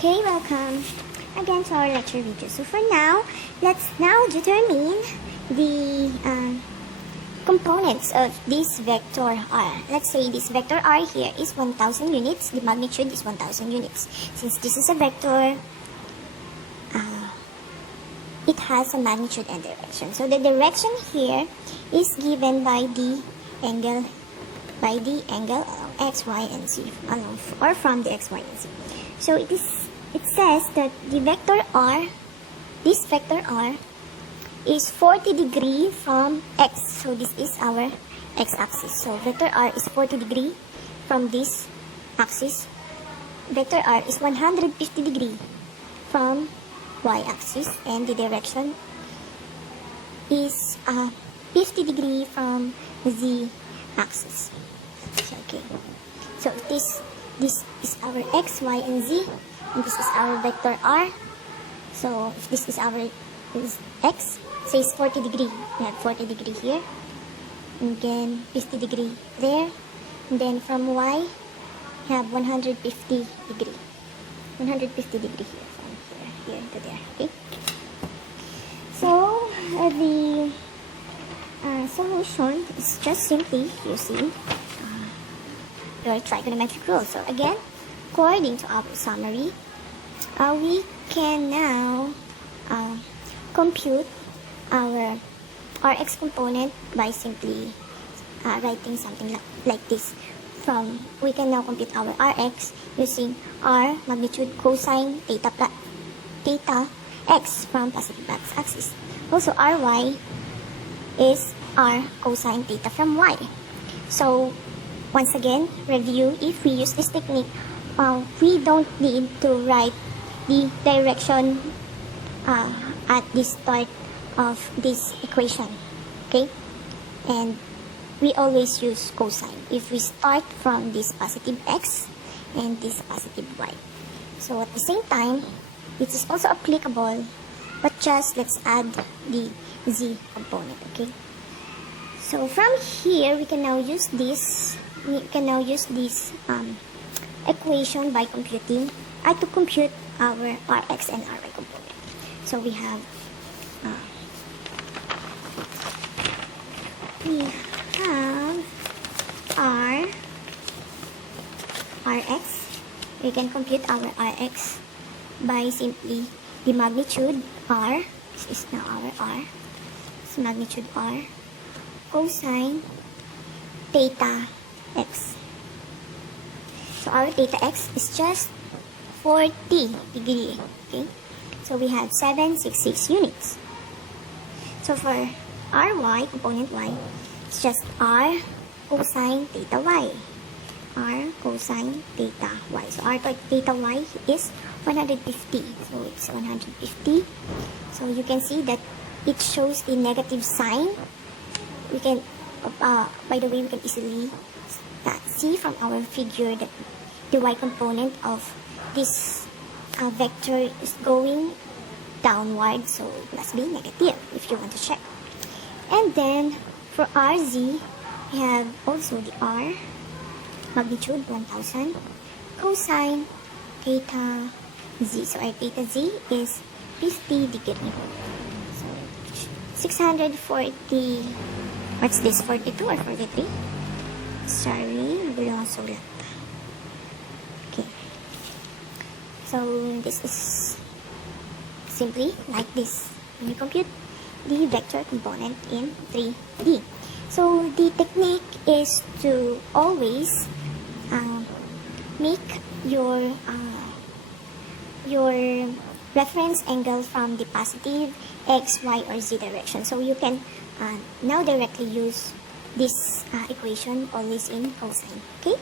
Okay, welcome again to our lecture video. So for now, let's now determine the components of this vector r. Let's say this vector r here is 1000 units. The magnitude is 1000 units. Since this is a vector, it has a magnitude and direction. So the direction here is given by the angle x, y, and z along or from the x, y, and z. So it says that the vector r, this vector r, is 40 degrees from x. So this is our x-axis. So vector r is 40 degrees from this axis. Vector r is 150 degrees from y-axis, and the direction is 50 degrees from z-axis. Okay. So this is our x, y, and z, and this is our vector r. So if this is our x, says 40 degree, we have 40 degree here, and then 50 degree there, and then from y, we have 150 degree, 150 degree here, from here to there. Okay. So the solution is just simply using your trigonometric rule. So again, according to our summary, we can now compute our Rx component by simply writing something like this. We can now compute our Rx using R magnitude cosine theta x from positive x-axis. Also, Ry is R cosine theta from y. So once again, review, if we use this technique, we don't need to write the direction at the start of this equation, okay? And we always use cosine if we start from this positive x and this positive y. So at the same time, it is also applicable, but just let's add the z component, okay? So from here, we can now use this. Equation by computing, to compute our Rx and Ry component. So we have Rx. We can compute our Rx by simply the magnitude r. This is now our r. This magnitude r cosine theta x. So our theta x is just 40 degree. Okay, so we have 766 units. So for Ry component y, it's just r cosine theta y. R cosine theta y. So r theta y is 150. So it's 150. So you can see that it shows the negative sign. We can, by the way, we can easily see from our figure that the y component of this vector is going downward, so it must be negative if you want to check. And then for Rz, we have also the r magnitude 1000 cosine theta z. So our theta z is 50 degree. So 640. What's this? 42 or 43? Sorry, belong sulat. Okay. So this is simply like this. We compute the vector component in 3D. So the technique is to always make your reference angle from the positive x, y, or z direction. So you can now directly use this equation always in cosine. Okay.